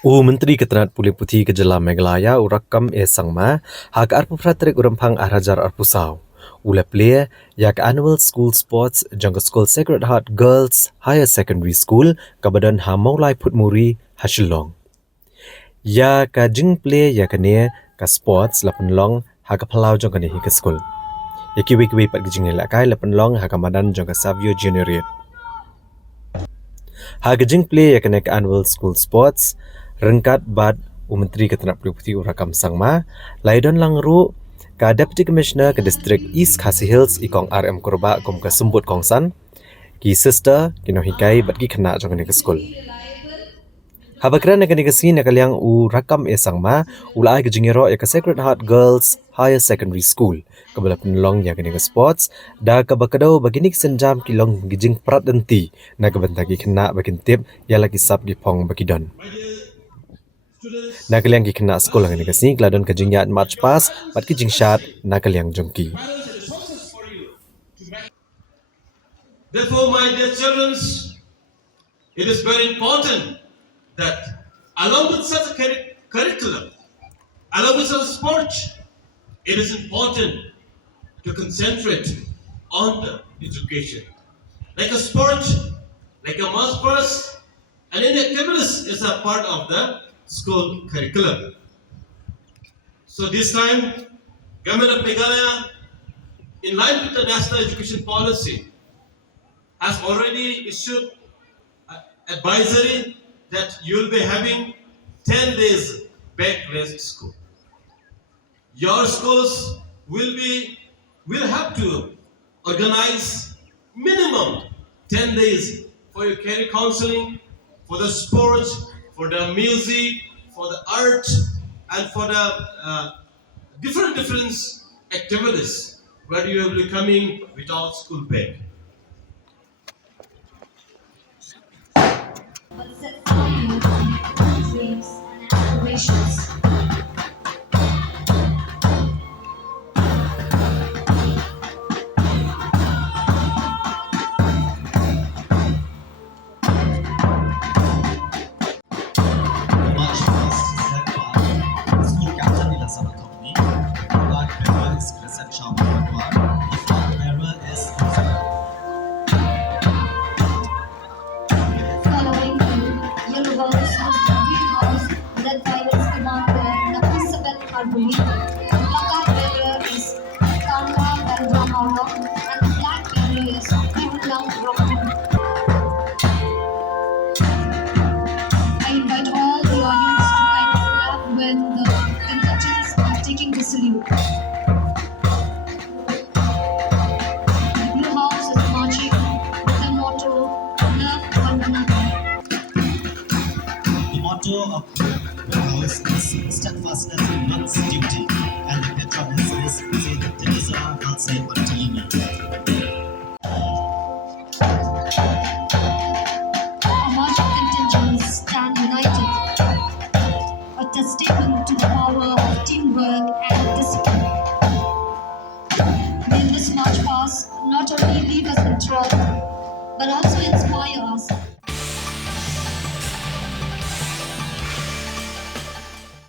Menteri Ketenat Pulih Putih Kejelam Meghalaya Rakkam sangma hak arpu pratrik urampang arajar arpusau. Ula Plie yak annual school sports jong school Sacred Heart Girls Higher Secondary School kabadan ha maulai putmuri ha Shillong. Ya ka jing Plie ya kane ka sports lapan long ha ka palau jong kane hi ka school. Ya kiwi pat gijing lakai lapan long ha ka madan jong ka Savio Junior. Hagajing Plie ya kane ka annual school sports rengkat bad Menteri Ketenat Pulih Putih Rakkam sangma laidon langru ka Deputy Commissioner ke District East Khasi Hills ikong RM Korba kom ka sembut kongsan ki sister kino hikai bat ki kena jong ke school. Habakran nakani ke sin nakaliang Rakkam sangma ulai ke jingero ya ke Sacred Heart Girls Higher Secondary School kabala penlong ya kene ke sports da ka bakado baginik senjam kilong gijing prat denti na ka bantagi kena bakin tip ya lagi sab gi pong bakidon. Nakaliang ki kena sekolah ngani kasi kladon ka jingyat march pass pat ki jingshat nakaliang jongki. Therefore, my dear children, it is very important that along with such a curriculum, along with such a sport, it is important to concentrate on the education. Like a sport, like a mass course, and any activities is a part of the school curriculum. So this time, Government of Meghalaya, in line with the National Education Policy, has already issued advisory that you will be having 10 days backless school. Your schools will have to organize minimum 10 days for your career counseling, for the sports, for the music, for the art, and for the different activities where you will be coming without school bag. Dreams and aspirations. March past led by school captain Ilasana Tony, flag bearer is Crescent Shah Pawar, the flag bearer is Following the Yellow House was the Green House led by its commander Napisabet Karbuli. The placard bearer is Kanda Bandramara and the flag bearer is Shillong Rakkam. I invite all the audience to kind of clap when the contingents are taking the salute. The Blue House is marching with the motto Love One Another. the motto of the house is steadfastness in one's duty, and the patroness is say that Teresa Halsey Bartolini. Our marching contingents stand united, a testament to the power of teamwork and discipline. May this march past not only leave us enthralled, but also inspire